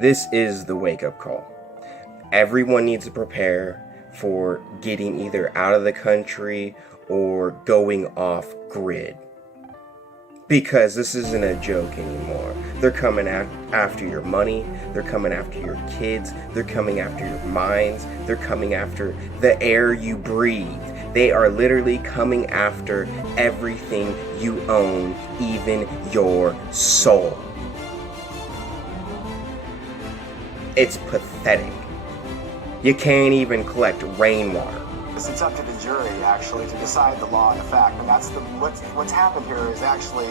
This is the wake-up call. Everyone needs to prepare for getting either out of the country or going off grid. Because this isn't a joke anymore. They're coming after your money. They're coming after your kids. They're coming after your minds. They're coming after the air you breathe. They are literally coming after everything you own, even your soul. It's pathetic. You can't even collect rainwater. It's up to the jury, actually, to decide the law and the fact, and that's what's happened here is actually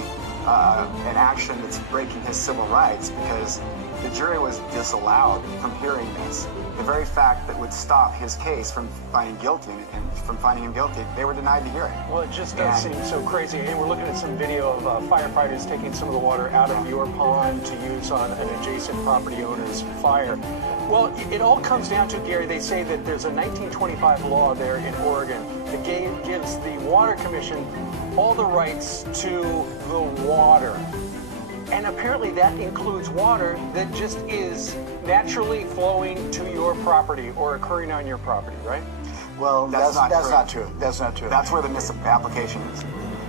an action that's breaking his civil rights, because the jury was disallowed from hearing this. The very fact that would stop his case from finding him guilty, they were denied the hearing. Well, it just does seem so crazy. And we're looking at some video of firefighters taking some of the water out of your pond to use on an adjacent property owner's fire. Well, it all comes down to, Gary, they say that there's a 1925 law there in Oregon that gives the Water Commission all the rights to the water. And apparently that includes water that just is naturally flowing to your property or occurring on your property, right? Well, that's not true. That's not true. That's where the misapplication is.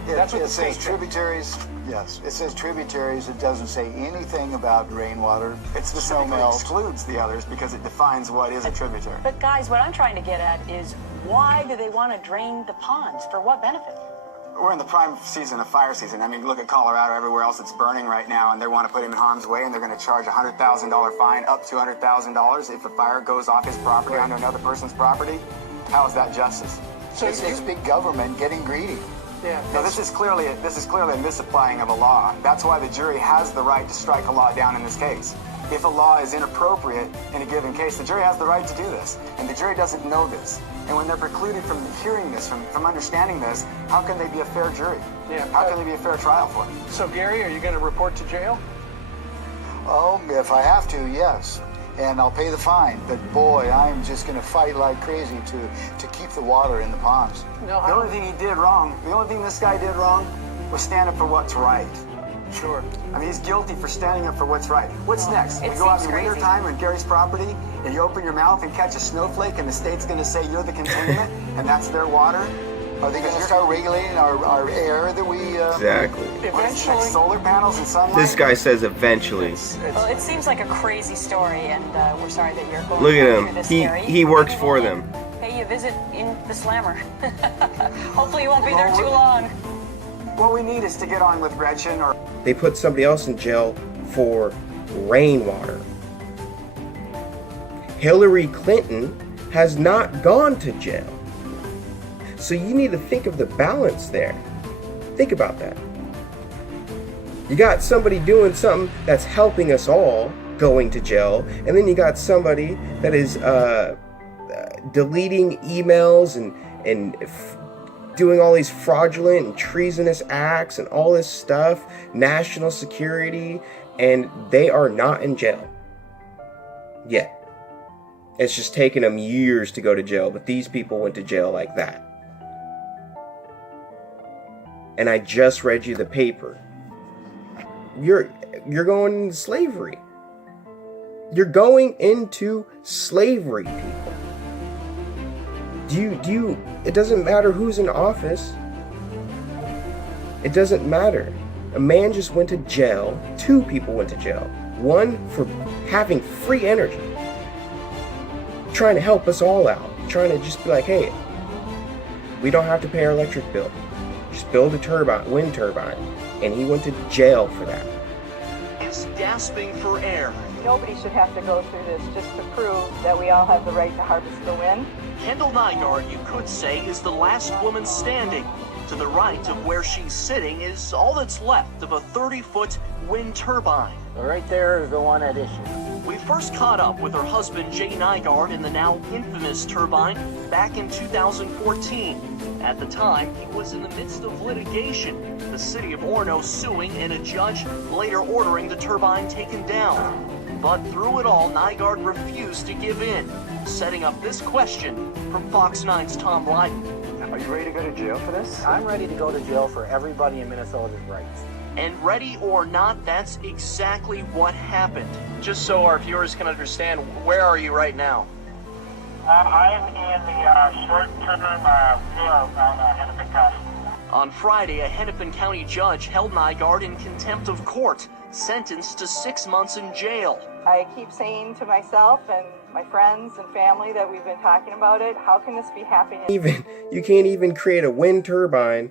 That's what it says tributaries. Yes, it says tributaries. It doesn't say anything about rainwater. It specifically excludes the others because it defines what is a tributary. But guys, what I'm trying to get at is, why do they want to drain the ponds? For what benefit? We're in the prime season of fire season. I mean, look at Colorado, everywhere else it's burning right now, and they want to put him in harm's way, and they're going to charge a $100,000 fine, up to $100,000 if a fire goes off his property onto another person's property. How is that justice? So it's big government getting greedy. Yeah. No, this is clearly a misapplying of a law. That's why the jury has the right to strike a law down in this case. If a law is inappropriate in a given case, the jury has the right to do this, and the jury doesn't know this. And when they're precluded from hearing this, from understanding this, how can they be a fair jury? Yeah. How can they be a fair trial for it? So, Gary, are you going to report to jail? Oh, if I have to, yes. And I'll pay the fine. But boy, I'm just going to fight like crazy to keep the water in the ponds. No, The only thing he did wrong, the only thing this guy did wrong was stand up for what's right. Sure. I mean, he's guilty for standing up for what's right. What's next? We it go out in seems the winter crazy. time on Gary's property, and you open your mouth and catch a snowflake, and the state's going to say you're the containment, and that's their water. Are they going to start regulating our air that we... Exactly. Eventually. Solar panels and sunlight? This guy says eventually. Well, it seems like a crazy story, and we're sorry that you're going Look at through him. this, He Gary. works Maybe for we'll them. Pay you a visit in the slammer. Hopefully you won't be there too long. What we need is to get on with Gretchen or... They put somebody else in jail for rainwater. Hillary Clinton has not gone to jail. So you need to think of the balance there. Think about that. You got somebody doing something that's helping us all going to jail, and then you got somebody that is deleting emails and doing all these fraudulent and treasonous acts and all this stuff, national security, and they are not in jail yet. It's just taken them years to go to jail, but these people went to jail like that. And I just read you the paper. You're going into slavery. You're going into slavery, people. Do you it doesn't matter who's in office. It doesn't matter. A man just went to jail. 2 people went to jail. One for having free energy. Trying to help us all out. Trying to just be like, hey, we don't have to pay our electric bill. Just build a wind turbine. And he went to jail for that. Is gasping for air. Nobody should have to go through this just to prove that we all have the right to harvest the wind. Kendall Nygaard, you could say, is the last woman standing. To the right of where she's sitting is all that's left of a 30-foot wind turbine. Right there is the one at issue. We first caught up with her husband, Jay Nygaard, in the now infamous turbine back in 2014. At the time, he was in the midst of litigation, the city of Orono suing and a judge later ordering the turbine taken down. But through it all, Nygaard refused to give in, setting up this question from Fox 9's Tom Lydon. Are you ready to go to jail for this? I'm ready to go to jail for everybody in Minnesota's rights. And ready or not, that's exactly what happened. Just so our viewers can understand, where are you right now? I'm in the short-term jail on Hennepin County. On Friday, a Hennepin County judge held Nygaard in contempt of court, sentenced to 6 months in jail. I keep saying to myself and my friends and family that we've been talking about it, how can this be happening? You can't even create a wind turbine,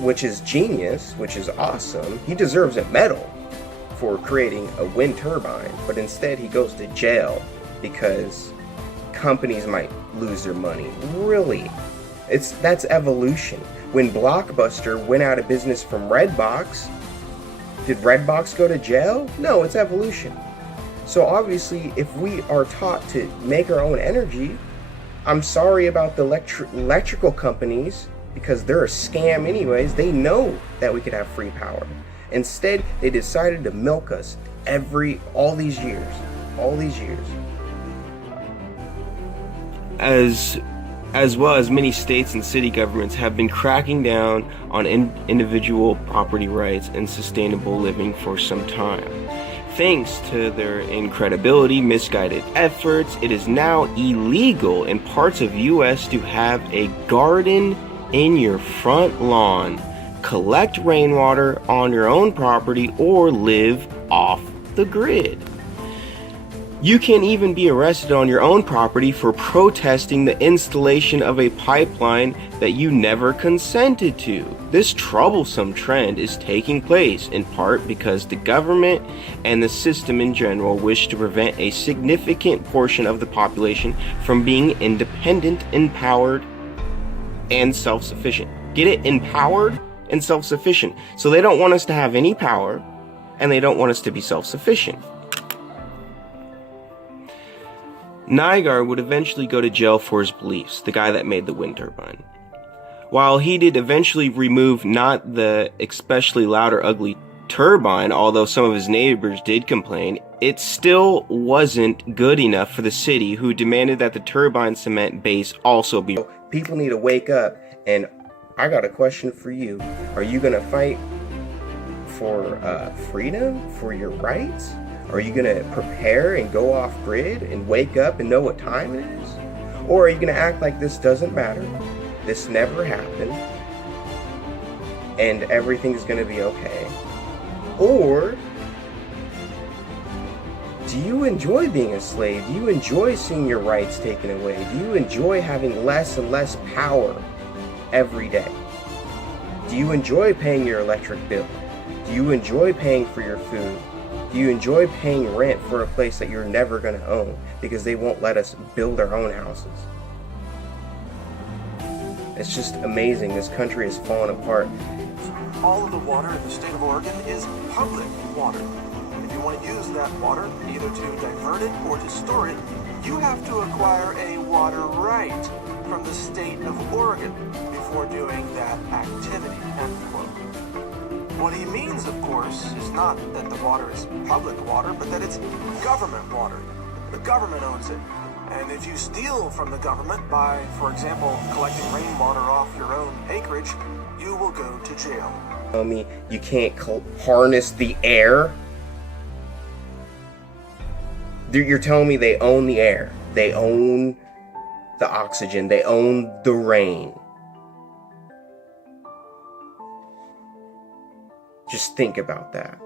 which is genius, which is awesome. He deserves a medal for creating a wind turbine, but instead he goes to jail because companies might lose their money. Really? That's evolution. When Blockbuster went out of business from Redbox, did Redbox go to jail? No, it's evolution. So obviously, if we are taught to make our own energy, I'm sorry about the electrical companies, because they're a scam anyways. They know that we could have free power. Instead, they decided to milk us all these years. As well as many states and city governments have been cracking down on individual property rights and sustainable living for some time. Thanks to their incredibility, misguided efforts, it is now illegal in parts of US to have a garden in your front lawn, collect rainwater on your own property, or live off the grid. You can even be arrested on your own property for protesting the installation of a pipeline that you never consented to. This troublesome trend is taking place in part because the government and the system in general wish to prevent a significant portion of the population from being independent, empowered, and self-sufficient. Get it? Empowered and self-sufficient. So they don't want us to have any power, and they don't want us to be self-sufficient. Nygaard would eventually go to jail for his beliefs, the guy that made the wind turbine. While he did eventually remove not the especially loud or ugly turbine, although some of his neighbors did complain, it still wasn't good enough for the city, who demanded that the turbine cement base also be. People need to wake up, and I got a question for you. Are you going to fight for freedom, for your rights? Are you going to prepare and go off grid and wake up and know what time it is? Or are you going to act like this doesn't matter, this never happened, and everything's going to be okay? Or do you enjoy being a slave? Do you enjoy seeing your rights taken away? Do you enjoy having less and less power every day? Do you enjoy paying your electric bill? Do you enjoy paying for your food? Do you enjoy paying rent for a place that you're never going to own because they won't let us build our own houses? It's just amazing. This country is falling apart. All of the water in the state of Oregon is public water. If you want to use that water, either to divert it or to store it, you have to acquire a water right from the state of Oregon before doing that activity, end quote. What he means, of course, is not that the water is public water, but that it's government water. The government owns it. And if you steal from the government by, for example, collecting rainwater off your own acreage, you will go to jail. Tell me you can't harness the air? You're telling me they own the air, they own the oxygen, they own the rain. Just think about that.